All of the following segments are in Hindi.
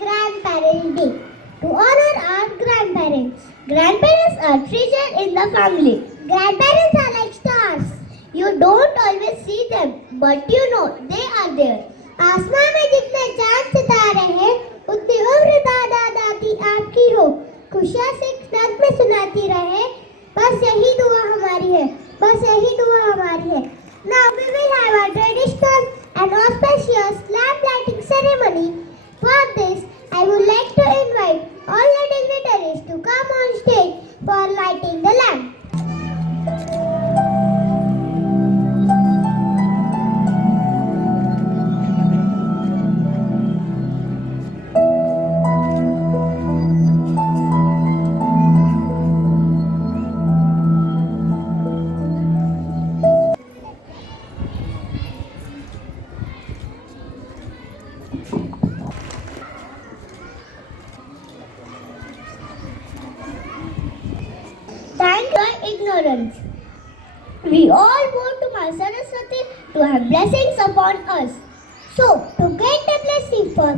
Grandparents Day to honor our grandparents. Grandparents are treasure in the family. Grandparents are like stars. You don't always see them, but you know they are there. आसमां में जितने चांद सितारे हैं, उतनी उम्र दादा दादी आपकी हो. खुशियाँ से नग़्मे सुनाती रहे. बस यही दुआ हमारी है. बस यही दुआ हमारी है. Now we will have a traditional and auspicious lamp lighting ceremony. For this, I would like to invite all the dignitaries to come on stage for lighting the lamp. Thank your ignorance. We all vow to Ma Saraswati to have blessings upon us. So, to get the blessing for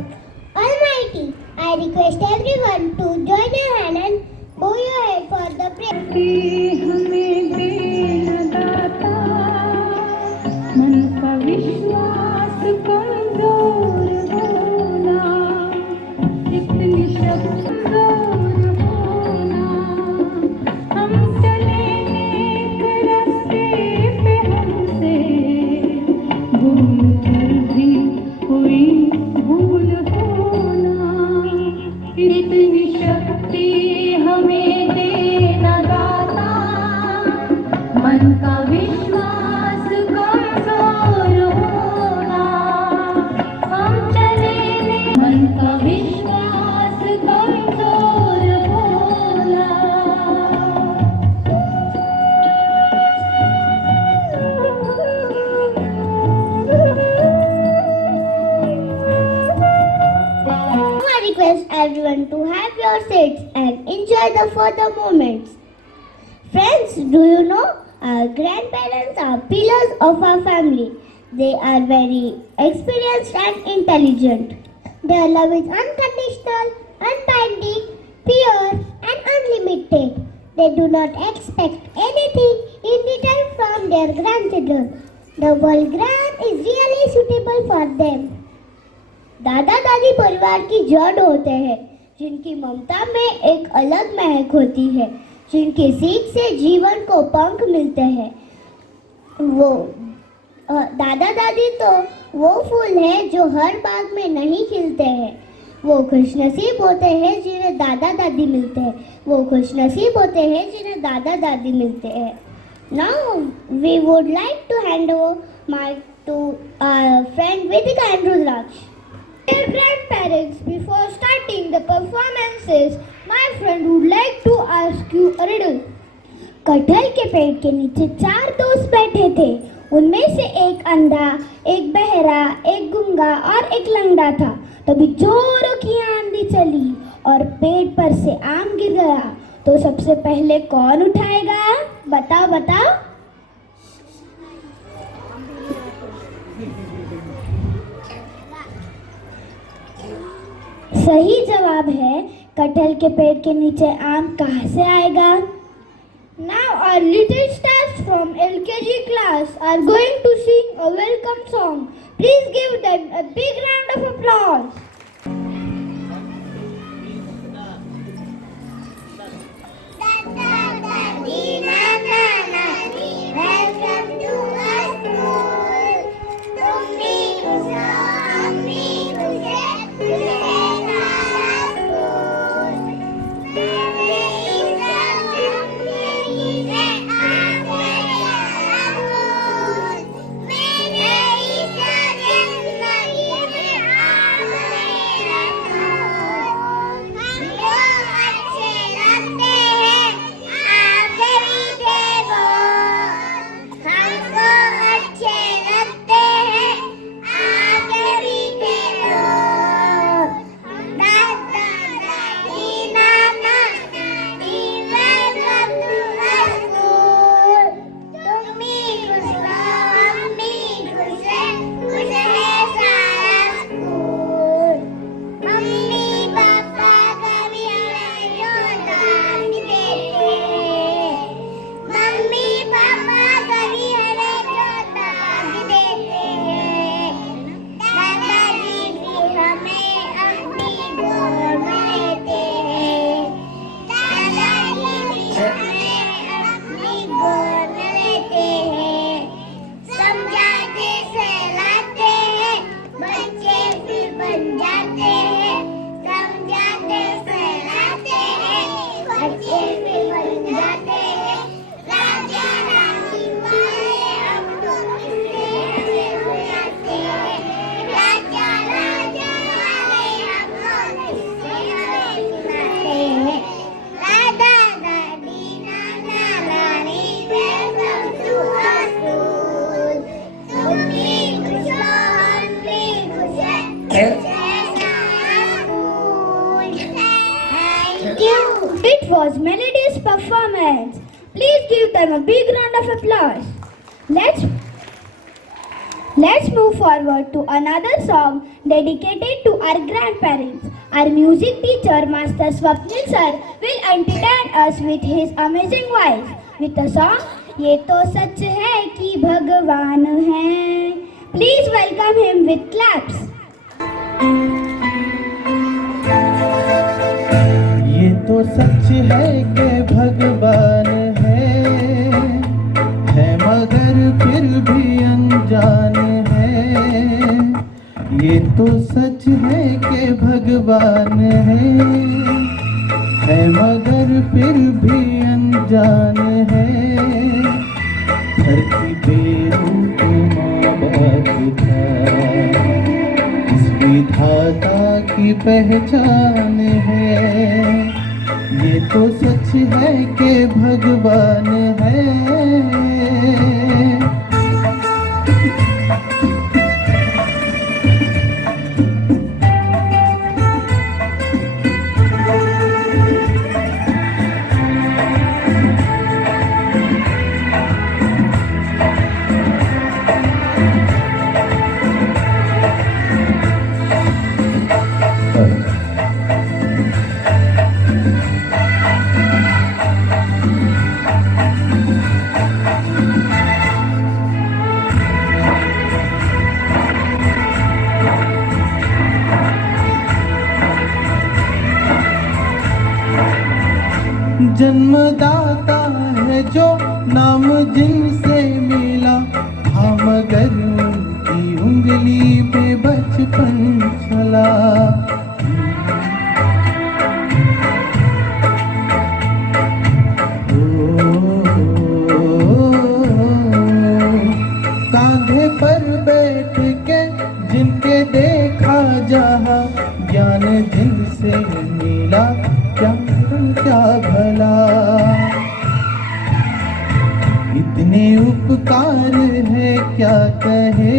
Almighty, I request everyone to join your hand and bow your head for the prayer. हमें देना दाता, मन का विश्वास कमजोर होना, इतनी शक्ति कमजोर होना, हम चले नेक रास्ते पे हमसे भूल कर भी कोई भूल होना, इतनी शक्ति हमें देना दाता, मन का विश्वास कमजोर होना, हम चले मन का विश्वास कमजोर होना. I request everyone to have your seats and enjoy the further moments. Friends, do you know our grandparents are pillars of our family? They are very experienced and intelligent. Their love is unconditional, unbinding, pure, and unlimited. They do not expect anything in return from their grandchildren. The word grand is really suitable for them. दादा दादी परिवार की जड़ होते हैं, जिनकी ममता में एक अलग महक होती है, जिनकी सीख से जीवन को पंख मिलते हैं. वो दादा दादी तो वो फूल है जो हर बाग में नहीं खिलते हैं. वो खुशनसीब होते हैं जिन्हें दादा दादी मिलते हैं. वो खुशनसीब होते हैं जिन्हें दादा दादी मिलते हैं. Now we would like to hand over mic to our friend Vedika and Rudraksh. Dear grandparents, before starting the performances, my friend would like to ask you a riddle. कटहल के पेड़ के नीचे 4 दोस्त बैठे थे. उनमें से एक अंधा, एक बहरा, एक गूंगा और एक लंगड़ा था. तभी जोरों की आंधी चली और पेड़ पर से आम गिर गया. तो सबसे पहले कौन उठाएगा? बताओ बताओ. सही जवाब है, कटहल के पेड़ के नीचे आम कहाँ से आएगा? Now our little stars from LKG class are going to sing a welcome song. Please give them a big round of applause. Welcome to our school. तुमने हमने तुझे hands. Please give them a big round of applause. Let's move forward to another song dedicated to our grandparents. Our music teacher, Master Swapnil sir, will entertain us with his amazing voice with the song ये तो सच है कि भगवान है. Please welcome him with claps. ये तो सच है कि भगवान है मगर फिर भी अनजान है. ये तो सच है कि भगवान है मगर फिर भी अनजान है. धरती पे रूप माँ बाप था, इस विधाता की पहचान है. ये तो सच है कि भगवान है. जन्मदाता है जो नाम जिनसे मिला था मगर उनकी उंगली पे बचपन चला. कांधे पर बैठ के जिनके देखा जहाँ ज्ञान जिनसे मिला क्या भला. इतने उपकार है क्या कहे,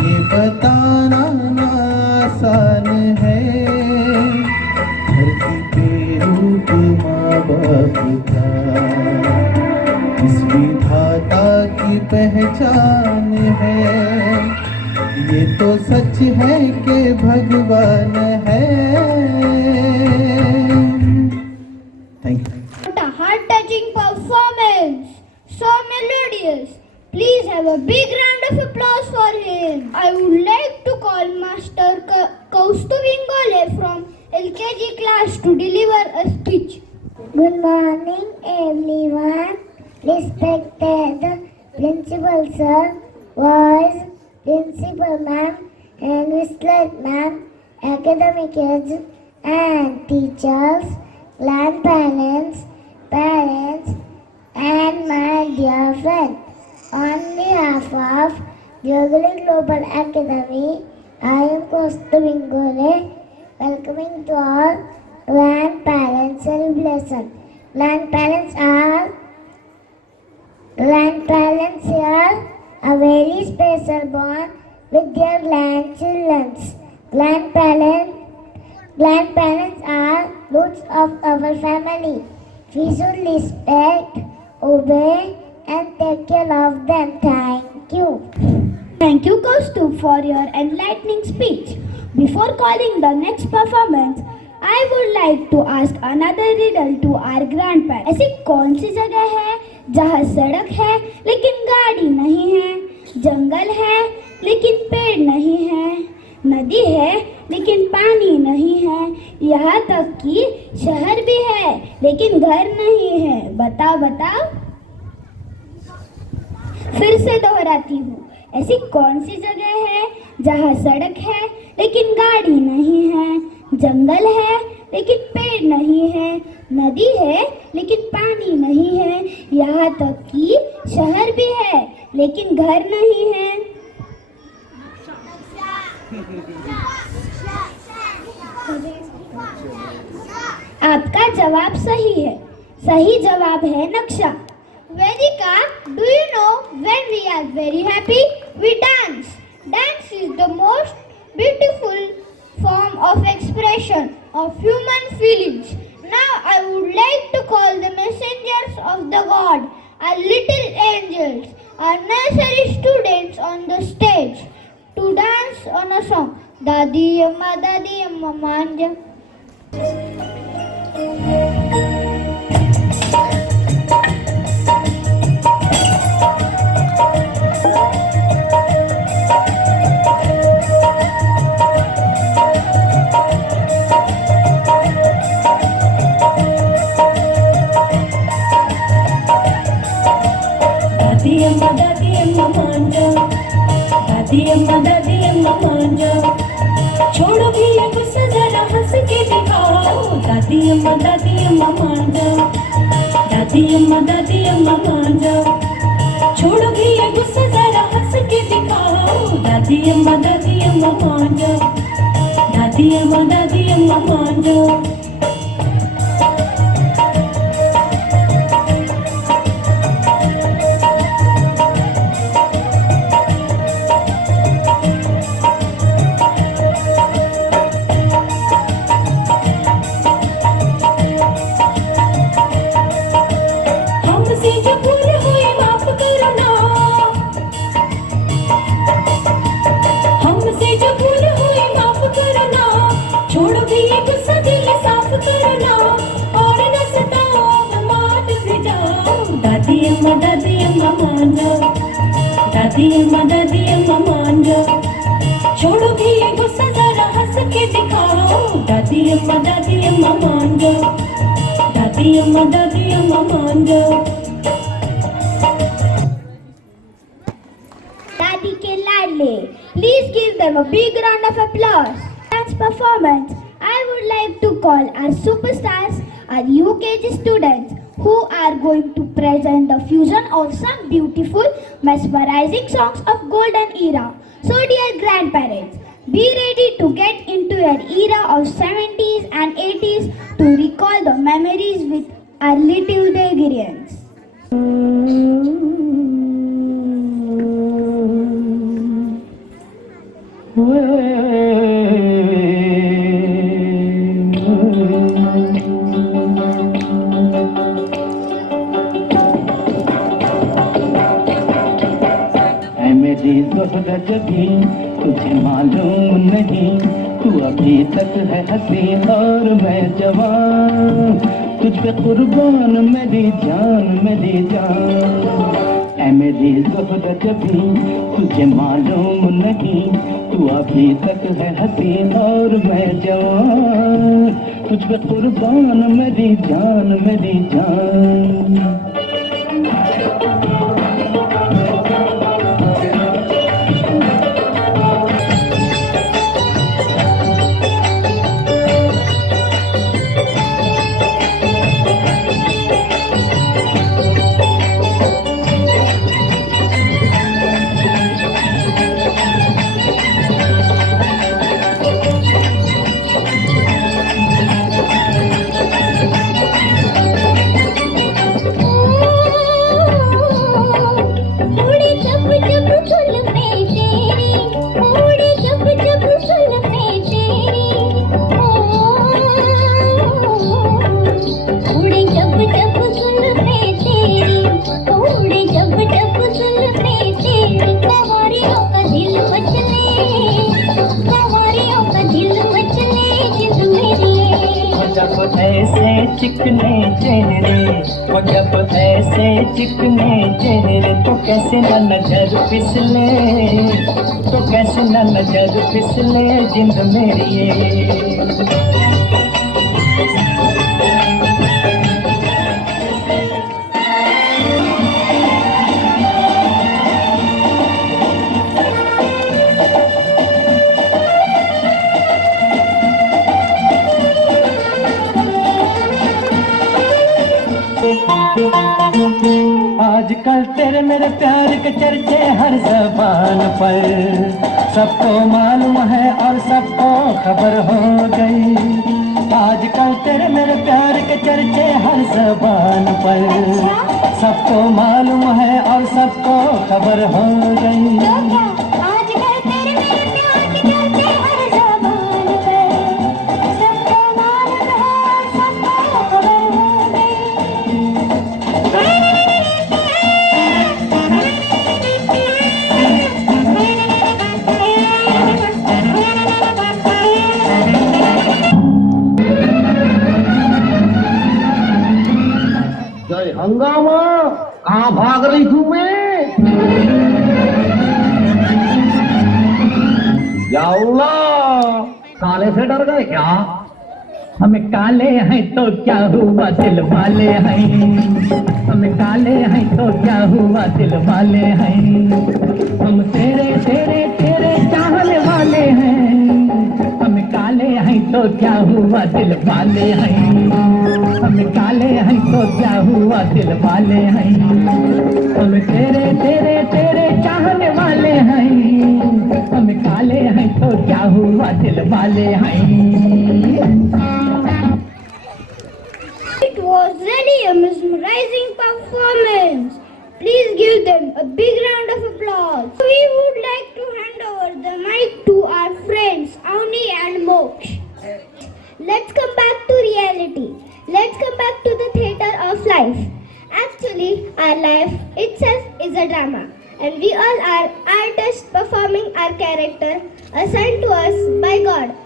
ये बताना ना आसान है. धरती पे रूप माँ बाप का, इस विधाता की पहचान है. ये तो सच है कि भगवान है. What a heart-touching performance! So melodious. Please have a big round of applause for him. I would like to call Master Kaustuv Ingole from LKG class to deliver a speech. Good morning, everyone. Respected Principal Sir, Vice Principal Ma'am, and Whistler Ma'am, academic kids and teachers, grandparents, parents, and my dear friends. On behalf of Jubilee Global Academy, I am Kaustuv Ingole, welcoming to all grandparents celebration. Grandparents are a very special bond with their grandchildren. Grandparents are roots of our family. We should respect, obey, and take care of them. Thank you. Thank you, Kaustuv, for your enlightening speech. Before calling the next performance, I would like to ask another riddle to our grandparents. ऐसी कौन सी जगह है जहाँ सड़क है लेकिन गाड़ी नहीं है, जंगल है लेकिन पेड़ नहीं है, नदी है लेकिन पानी नहीं है, यहाँ तक कि शहर भी है लेकिन घर नहीं है? बताओ बताओ. फिर से दोहराती हूँ, ऐसी कौन सी जगह है जहाँ सड़क है लेकिन गाड़ी नहीं है, जंगल है लेकिन पेड़ नहीं है, नदी है लेकिन पानी नहीं है, यहाँ तक कि शहर भी है लेकिन घर नहीं है? आपका जवाब सही है. सही जवाब है नक्शा. Vedika, do you know when we are very happy, we dance. Dance is the most beautiful form of expression of human feelings. Now I would like to call the messengers of the God, our little angels, our nursery students on the stage to dance on a song. Dadi Amma Manja. Dadi Amma Manja, Dadi Amma Manja, छोड़ो भी ये गुस्सा जरा हंस के दिखाओ. Dadi Amma Manja, Dadi Amma Manja, छोड़ो भी ये गुस्सा जरा हंस के दिखाओ. Dadi Amma Manja, Dadi Amma Manja. Dadi Amma Manja, छोड़ो भी ये गुस्सा जरा हंस के दिखाओ. Dadi Amma Manja, Dadi Amma Manja. Daddy ke ladle. Please give them a big round of applause. Dance performance. I would like to call our superstars, our UKG students, who are going to present the fusion of some beautiful, mesmerizing songs of golden era. So dear grandparents, be ready to get into your era of 70s and 80s to recall the memories with our little Bulgarians. मेरी ज़ोहरत भी तुझे मालूम नहीं, तू अभी तक है हसीन और मैं जवान, तुझ पे कुर्बान मेरी जान. ऐ मेरी ज़ोहरत भी तुझे मालूम नहीं, तू अभी तक है हसीन और मैं जवान, तुझ पे कुर्बान मेरी जान. चिकने चेहरे, वो जब ऐसे चिकने चेहरे तो कैसे न नजर फिसले, जिंद मेरी. आजकल तेरे मेरे प्यार के चर्चे हर ज़बान पर, सबको मालूम है और सबको खबर हो गई. आजकल तेरे मेरे प्यार के चर्चे हर ज़बान पर, सबको मालूम है और सबको खबर हो गई. भाग रही तू मैं? जाऊला काले से डर गए क्या? हम काले हैं तो क्या हुआ दिल वाले हैं, हम काले हैं तो क्या हुआ दिल वाले हैं, हम तेरे तेरे तेरे चाहने वाले हैं, हम काले हैं तो क्या हुआ दिल वाले हैं, हम काले हैं तो क्या हुआ दिल वाले हैं, हम तेरे तेरे तेरे चाहने वाले हैं, हम काले हैं तो क्या हुआ दिल वाले हैं। It was really a mesmerizing performance. Please give them a big round of applause. We would like to hand over the mic to our friends Avni and Moksh. Let's come back to reality. Let's come back to the theatre of life. Actually, our life itself is a drama, and we all are artists performing our character assigned to us by God.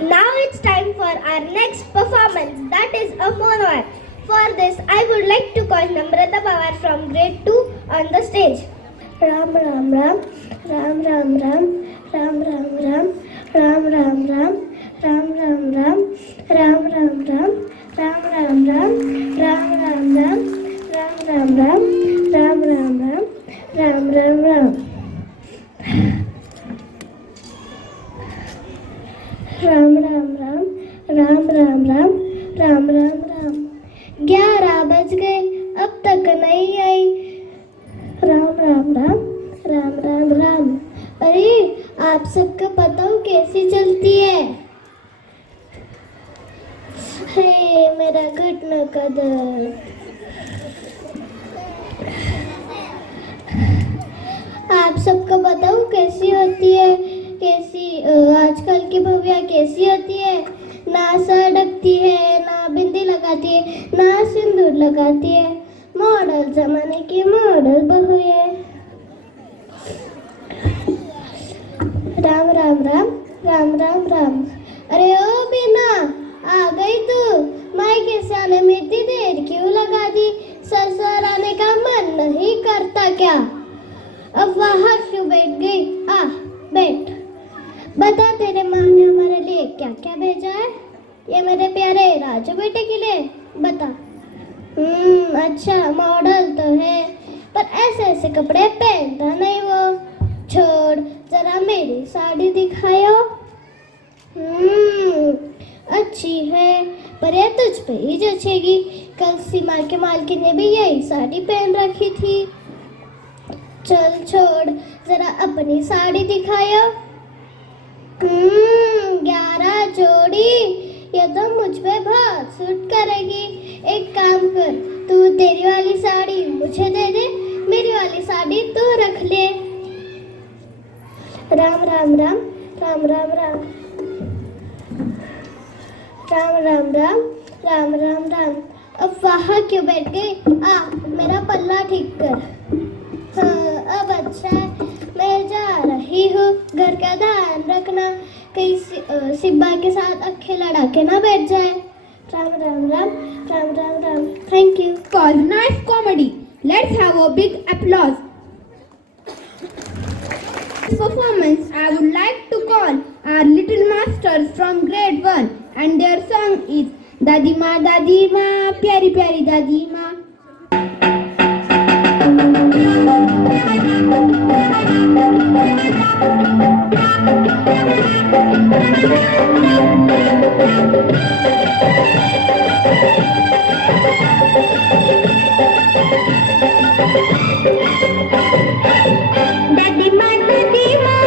Now it's time for our next performance, that is a mono act. For this, I would like to call Namrata Pawar from grade 2 on the stage. Ram Ram Ram, Ram Ram Ram, Ram Ram Ram, Ram Ram Ram, Ram Ram Ram, Ram Ram Ram, Ram Ram Ram, Ram Ram Ram, Ram Ram Ram, Ram Ram Ram, Ram Ram Ram. Ram Ram Ram, Ram Ram Ram, Ram Ram Ram. 11 बज गए, अब तक नहीं आई। राम राम राम, राम राम राम। अरे आप सबको पता हो कैसी चलती है? हे मेरा घुटनों का दर्द। आप सबको पता हो कैसी होती है? कैसी आजकल की भव्या कैसी होती है? ना सर ढकती है, ना बिंदी लगाती है, ना सिंदूर लगाती है। मॉडल जमाने की मॉडल बहू है। राम राम राम, राम राम राम। अरे ओ बीना, आ गई तू? मायके से आने में इतनी देर क्यों लगा दी? ससुर आने का मन नहीं करता क्या? अब वहाँ क्यों बैठ गई? आ बैठ। बता तेरे माँ ने हमारे लिए क्या क्या भेजा है? ये मेरे प्यारे राजू बेटे के लिए बता। अच्छा मॉडल तो है, पर ऐसे ऐसे कपड़े पहनता नहीं वो। छोड़, जरा मेरी साड़ी दिखाओ। अच्छी है, पर ये तुझ पे ही जचेगी। कल सीमा के मालकिन ने भी यही साड़ी पहन रखी थी। चल छोड़, जरा अपनी साड़ी दिखाओ। 11 जोड़ी, ये तो मुझ पे बहुत सूट करेगी। एक काम कर, तू तेरी वाली साड़ी मुझे दे दे, मेरी वाली साड़ी तू रख ले। राम राम राम, राम राम राम, राम राम राम, राम राम राम। अब वहाँ क्यों बैठ गई? आ मेरा पल्ला ठीक कर। हाँ अब अच्छा है, मैं जा रही हूँ। घर का ध्यान रखना, कहीं सिब्बा के साथ अक्खे लड़ा के ना बैठ जाए। Ram Ram Ram, Ram Ram Ram. Thank you. Was nice comedy. Let's have a big applause. This performance I would like to call our little masters from grade 1 and their song is Dadi Ma, Pyari Pyari Dadi Ma. दादी माँ,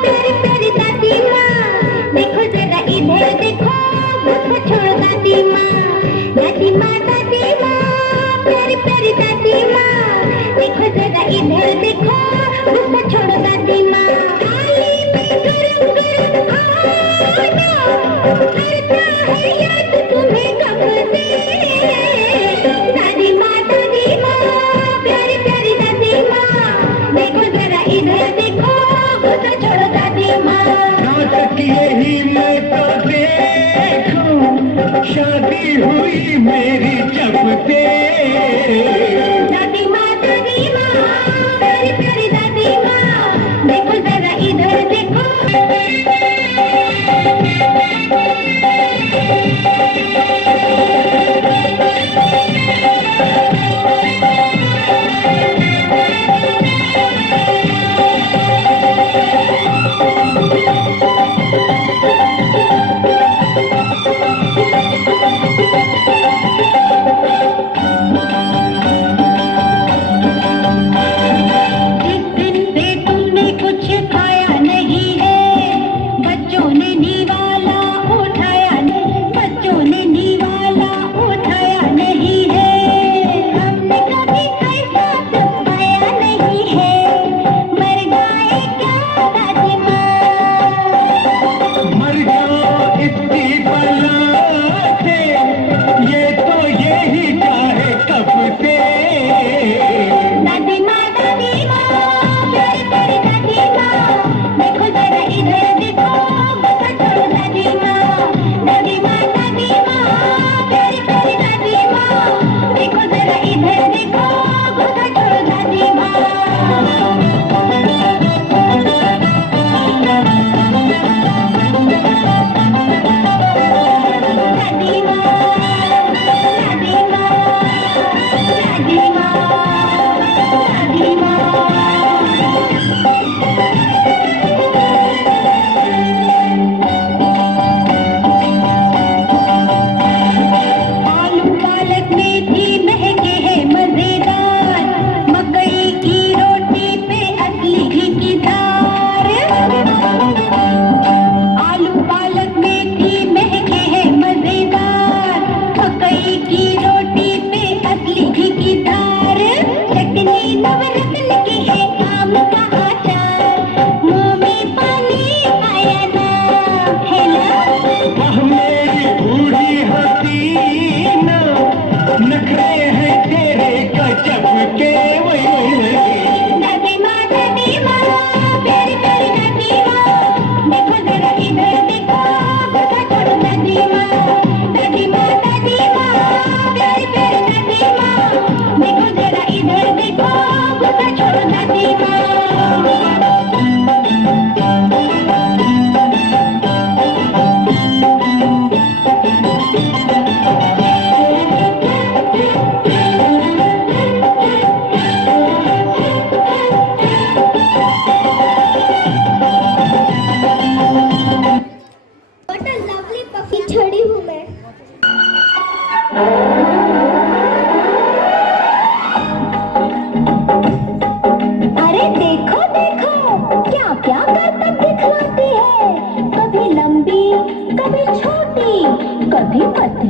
प्यारी प्यारी दादी माँ, देखो जरा इधर देखो, मुझको छोड़ो दादी माँ। दादी माँ, प्यारी प्यारी दादी माँ, देखो जरा इधर देखो, मुझको छोड़ो दादी माँ। थाली में गरम गरम खाना, करता है याद तुम्हें कब से। दादी माँ, प्यारी प्यारी दादी माँ, देखो जरा इधर देखो, मुझको छोड़ो दादी माँ। नाटक यही मैं तो देखूं, शादी हुई मेरी जब से।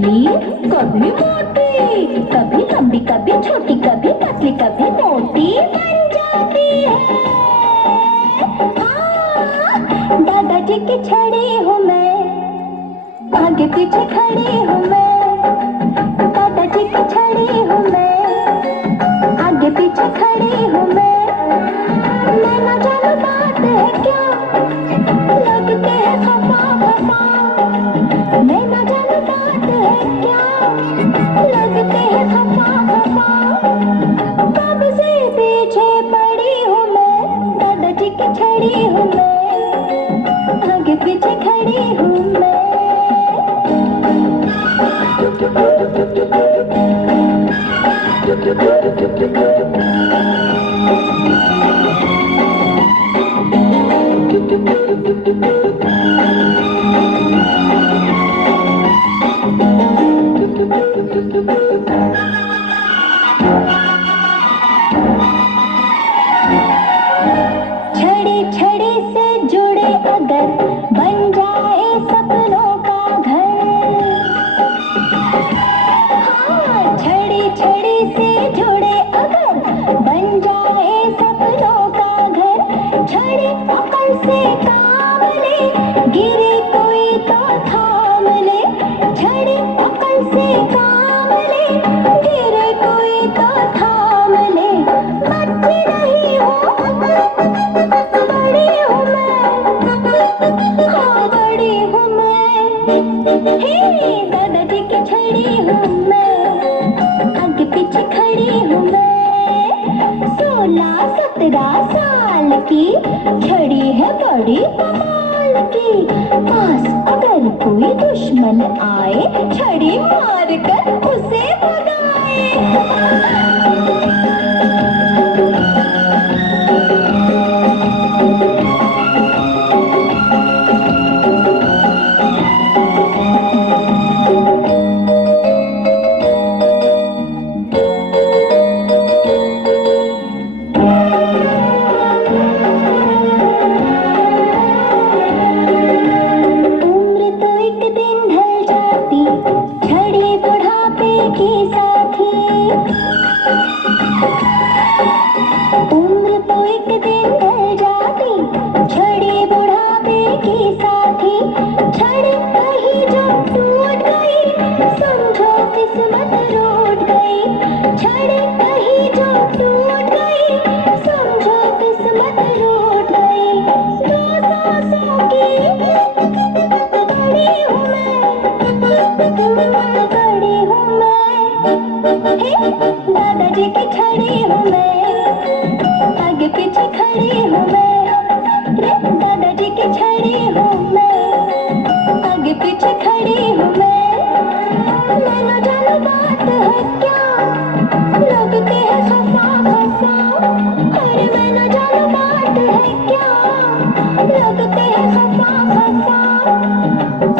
पतली कभी मोटी, कभी लंबी कभी छोटी, कभी पतली कभी मोटी बन जाती है। हाँ, दादाजी की छड़ी हूँ मैं, आगे पीछे खड़ी हूँ मैं। दादाजी की छड़ी हूँ मैं, आगे पीछे खड़ी हूँ मैं। मैं न जानू बात है क्या, लगते हैं खफा खफा। मैं न जानू बात है क्या, लगते हैं खफा खफा। कब से पीछे पड़ी हूँ मैं, दादाजी की छड़ी हूँ मैं, आगे पीछे खड़ी हूँ मैं। छड़ी छड़ी से जुड़े अगर बन जाए सपनों का घर। हाँ, छड़ी छड़ी से जुड़े अगर बन जाए सपनों का घर। छड़ी पकड़ से काम ले, गिरे कोई तो थाम ले। छड़ी पकड़ से काम ले, गिरे कोई तो थाम ले। बच्ची नहीं हो, बड़ी हूँ मैं, हाँ बड़ी हूँ मैं। हे दादाजी की छड़ी हूँ मैं, आगे पीछे खड़ी हूँ मैं। 16-17 साल की छड़ी है बड़ी कमाल की। पास अगर कोई दुश्मन आए, छड़ी मार कर उसे भगाए। उम्र तो एक दिन ढल जाती, छड़ी बुढ़ापे की साथी। उम्र तो एक दिन ढल जाती, छड़ी बुढ़ापे की साथी। छड़ी कहीं जो टूट गई, समझो किस्मत रूठ गई। छड़ी कहीं जो टूट गई, समझो किस्मत रूठ गई। 2 सांसों की बड़ी हूँ मैं, बड़ी हूँ मैं। हे दादाजी की छड़ी हूँ मैं, आगे पीछे खड़ी हूँ मैं। रे दादाजी की छड़ी हूँ मैं, आगे पीछे खड़ी हूँ मैं। मैं न जानू बात है क्या, लगते हैं खफा खफा। अरे मैं न जानू बात है क्या, लगते हैं खफा खफा।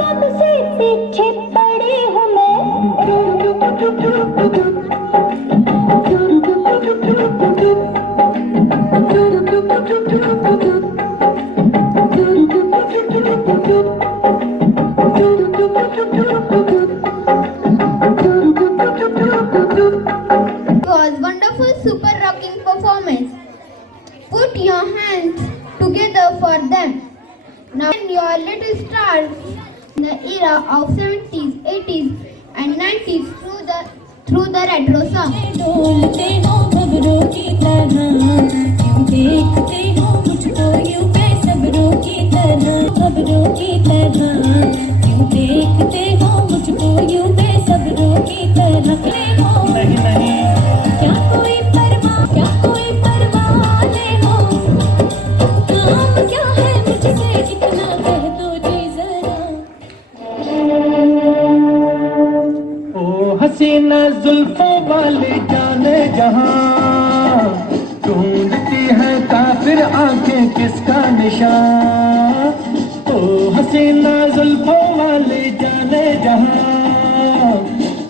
कब से पीछे पड़ी हूँ मैं, It was wonderful, super rocking performance. Put your hands together for them. Now your little stars in the era of 70s, 80s and 90s through the retro song. डोलते हो खबरों की तरह, क्यों देखते हो मुझको यूं बेसब्रों की तरह। खबरों की तरह, क्यों देखते हो मुझको यूं बेसब्रों की तरह। नहीं नहीं क्या कोई परवाह, क्या कोई परवाह ले हो। काम क्या है मुझसे, इतना कह दो जी जरा। ओ हसीना जुल्फों वाली जाने जहां, ढूंढती है काफिर आंखें किसका निशान। ओ हसीना जुल्फों वाली जाने जहां,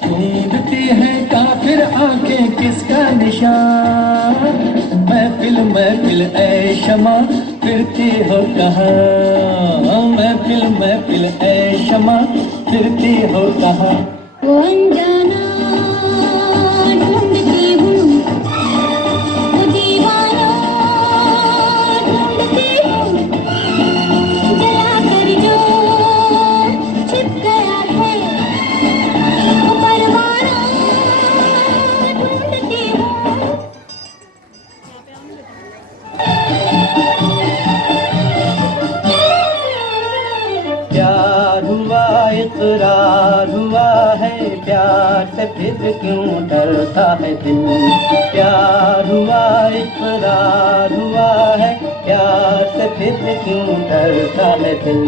ढूंढती है काफिर आंखें किसका निशान। महफिल महफिल ऐ शमा फिरती हो कहाँ। महफिल महफिल ऐ शमा फिरती हो कहाँ। वो अनजाना ढूंढती हूँ, वो दीवाना ढूंढती हूँ, जला कर जो छिप गया है, वो परवाना ढूंढती हूँ। प्यार हुआ इकरार हुआ है, प्यार से फिर क्यों डरता है दिल। प्यार हुआ इकरार हुआ है, प्यार से फिर क्यों डरता है दिल।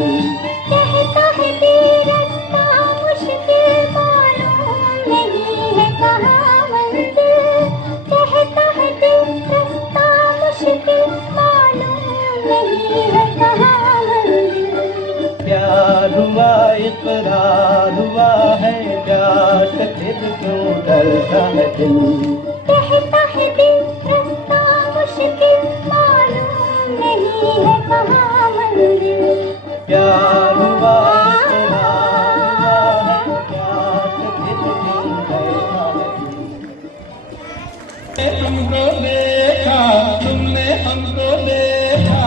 कहता है दिल रास्ता मुश्किल मालूम नहीं है कहाँ मंजिल, कहता है दिल रास्ता मुश्किल मालूम नहीं है कहाँ मंजिल। प्यार हुआ इकरार हुआ है, प्यार से फिर क्यों डरता है दिल। कहता है दिल रास्ता मुश्किल मालूम नहीं है कहाँ मंजिल। प्यार हुआ इकरार हुआ है, प्यार से फिर क्यों डरता है दिल। तुमको देखा तुमने हमको देखा,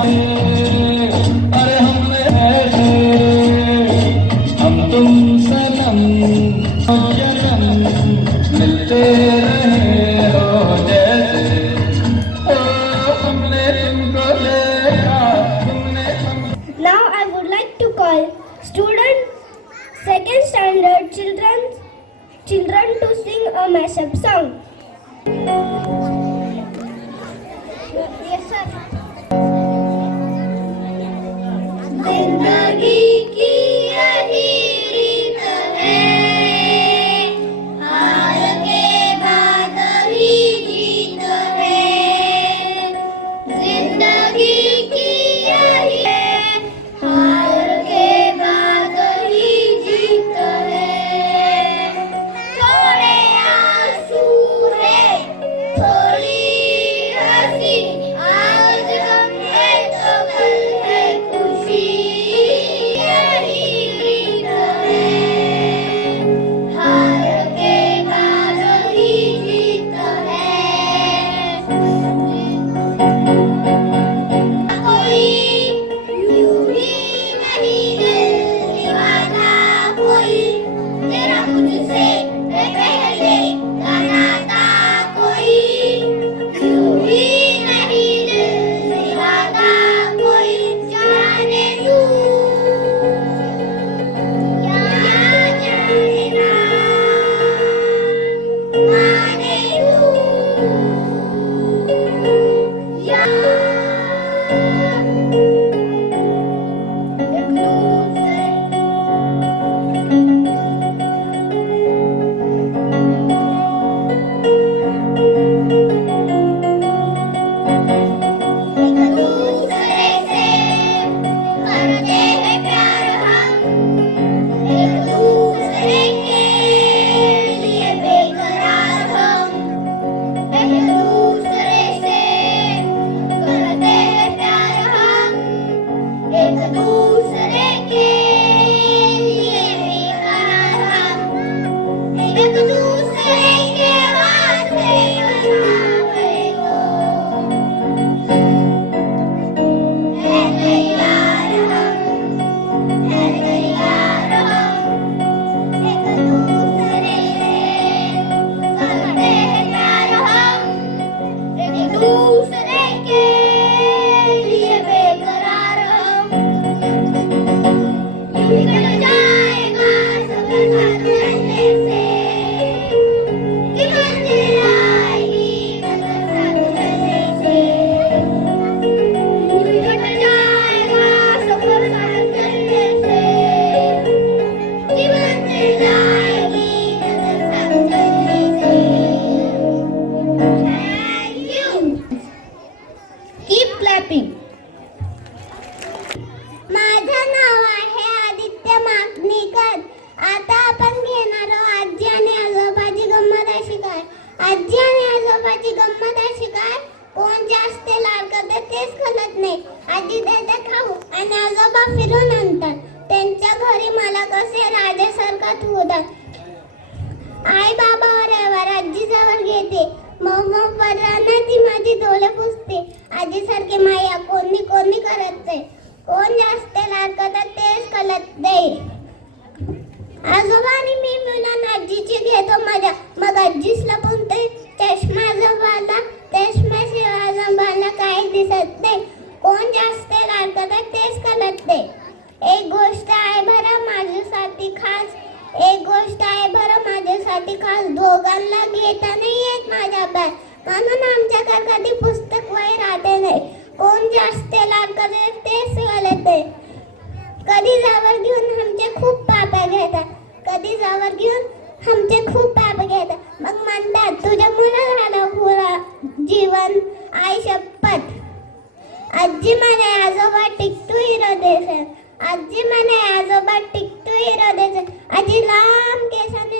अरे हमने ऐसे हम तुम सनम जन्म मिलते रहे हो जैसे। ओ हमने तुमको देखा तुमने Now I would like to call student second standard children to sing a mashup song. Yes, sir. जिंदगी की यही रीत है, हार के बाद ही जीत है। जिंदगी की यही है, हार के बाद ही जीत है। थोड़े आंसू है, थोड़ी हंसी, आज गम है तो कल है खुशी। यही रीत है, हार के बाद ही जीत है। कोई यूं ही नहीं दिल दीवाना, कोई तेरा मुझसे पहले का नाता। कोई यूं ही नहीं दिल दीवाना, कोई जाने तू या जाने ना, माने तू या एक दूसरे। एक दूसरे से करते हैं प्यार हम, एक दूसरे के लिए बेकरार हम। एक दूसरे से करते हैं प्यार हम, एक दूसरे के लिए बेकरार हम। एक दूसरे के वास्ते बनाए है तैयार हम, है तैयार हम। एक दूसरे से करते हैं प्यार हम, एक दूसरे के लिए बेकरार हम। यूं ही कट जाएगा सफर साथ चलने से, कि मंजिल आएगी नजर साथ चलने से। यूं ही कट जाएगा सफर साथ चलने से, कि मंजिल आएगी नजर साथ चलने से। Thank you. Keep clapping. माझं नाव आहे आदित्य मागणीकर. आता आपण घेणार आहोत आजी आणि आजोबाची गंमत अशी काय. आजी आणि आजोबाची गंमत अशी काय, कोण जास्त लाड करते तेच कळत नाही. आजी देते खाऊ आणि आजोबा फिरून आणतात. त्यांच्या घरी मला कसे राजासारखा ठेवतात. आई बाबा वर आजीजवळ घेते. मग ती माझी डोळे पुसते. आजीसारखी माया कोणी करत नाही. कोण जास्त लाड करतात तेच कळत नाही. आजोबा आणि मी मिळून आजीची घेतो मजा. मग आजीच लपून ते चष्मा जवळला. चष्म्याशिवाय जवळला काही दिसत नाही. कोण जास्त लाड करतात तेच कळत नाही. एक गोष्ट आहे बरं माझ्यासाठी खास. एक गोष्ट आहे बरं माझ्यासाठी खास. दोघांना घेता नाही येत माझ्या बॅग. म्हणून आमच्याकडे कधी पुस्तक वही राहते नाही. कोण जास्त लाड करते तेच कळत नाही. कधी जवळ घेऊन आमचे खूप पापा घेतात. कधी जवळ घेऊन आमचे खूप पापा घेतात. मग म्हणतात तुझ्या मुलं झालं पुरा जीवन. आई शपथ. आजी म्हणे आजोबा टिकटू हिरो देसन. आजी म्हणे आजोबा टिकटू हिरो देसन. आजी लांब केसाने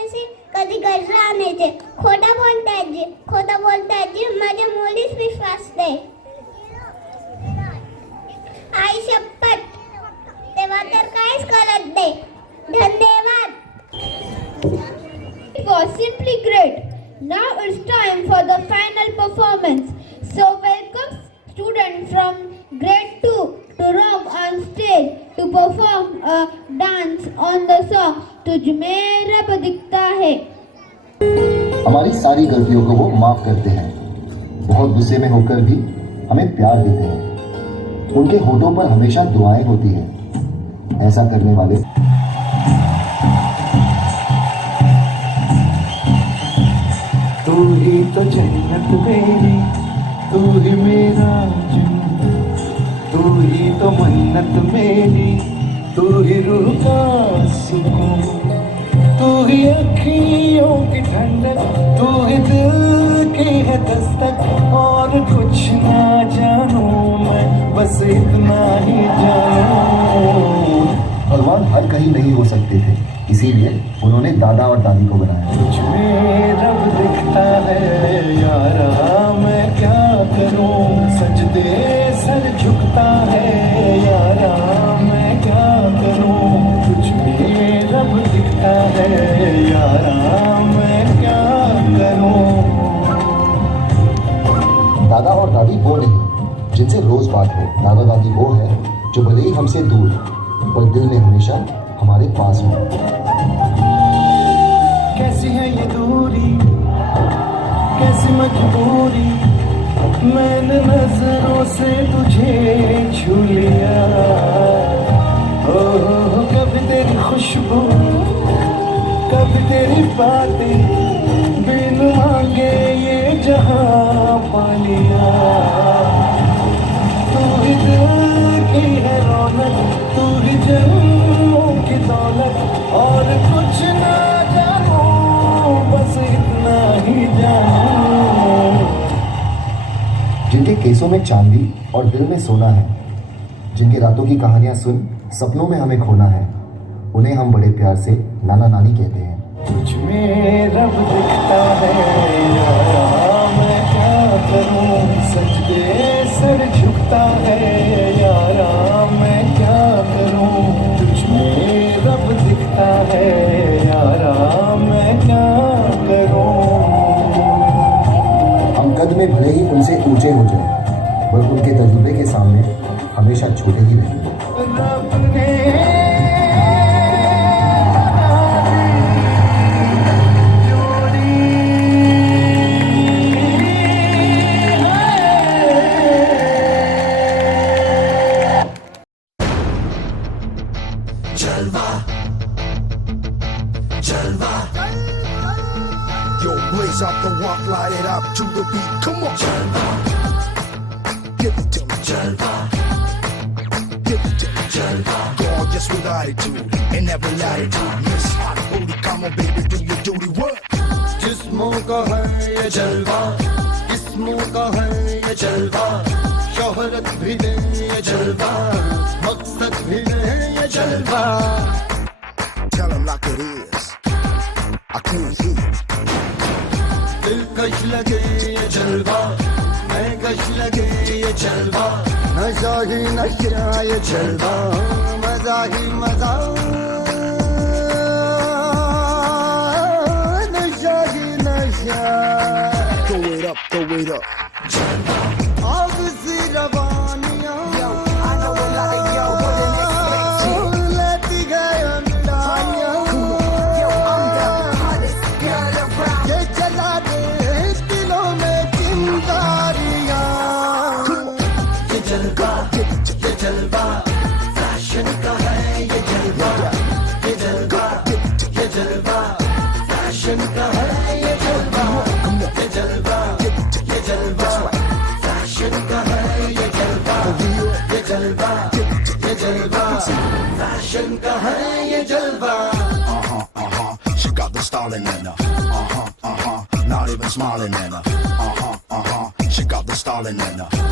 कधी गजरा आणायचे. खोटं बोलते आजी. खोटं बोलते आजी. माझ्या मुलीच विश्वास नाही. आई शपथ. तेव्हा तर काहीच कळत नाही. धन्यवाद. It was simply great. Now it's time for the final performance. So welcome students from grade 2 to rock on stage to perform a dance on the song तुझ में रब दिखता है. हमारी सारी गलतियों को वो माफ करते हैं. बहुत गुस्से में होकर भी हमें प्यार देते हैं. उनके होठों पर हमेशा दुआएं होती हैं. ऐसा करने वाले तू ही तो जन्नत मेरी, तू ही मेरा जन्नत, तू ही तो मन्नत मेरी, तू ही रूह का सुकून, तू ही अखियों की ठंडक, तू ही दिल की है दस्तक. और कुछ ना जानू मैं, बस इतना ही जानू. भगवान हर कहीं नहीं हो सकते थे, इसीलिए उन्होंने दादा और दादी को बनाया. तुझ में रब दिखता है यारा, मैं क्या करूं. सजदे सर झुकता है यारा, मैं क्या करूं. तुझ में रब दिखता है यारा, मैं क्या करूं. दादा और दादी वो नहीं जिनसे रोज बात हो. दादा दादी वो है जो भले ही हमसे दूर पर दिल में हमेशा हमारे पास हो. कैसी है ये दूरी, कैसी मजबूरी, मैंने नजरों से तुझे छू लिया. ओ कभी तेरी खुशबू, कभी तेरी बातें, बिन मांगे ये जहां पा लिया. तू ही दिल की है रौनक, तू ही जन्मों की दौलत. और कुछ ना जानू, बस इतना ही जानू. जिनके केसों में चांदी और दिल में सोना है, जिनकी रातों की कहानियां सुन सपनों में हमें खोना है, उन्हें हम बड़े प्यार से नाना नानी कहते हैं. तुझ में रब दिखता है यारा, मैं क्या करूं. सजदे सर झुकता है यारा, मैं क्या करूं. तुझ में रब दिखता है यारा, मैं क्या करूं. हम कद में भले ही उनसे ऊंचे हो जाएं, पर उनके तजुर्बे के सामने हमेशा छोटे ही रहेंगे. रब ने Yo, blaze up the walk, light it up to the beat. Come on, Jalva. Give it to me, Jalva. Give it to me, Jalva. Gorgeous with attitude and every latitude. Miss Hot Booty, come on, baby, do your duty. What? जिस्मों का है ये जलवा, किस्मों का है ये जलवा. शोहरत भी दे ये जलवा, मकसद भी दे ये जलवा. Tell him like it is. I can't hear. दिलकश लगे ये जलवा, मैं कश लगे ये जलवा. नशा ही नशा ये जलवा, मजा ही मजा. नशा wait up. आग सी रवानियां लेती गए अंडाइयां ये जला दे दिलों में चिंगारियां ये जलवा फैशन का है ये जलवा ये जलवा फैशन का है ये जलवा ये जलवा फैशन का है ये जलवा ये जलवा फैशन का है ये जलवा She got the styling in her. Not even smiling in her. She got the styling in her.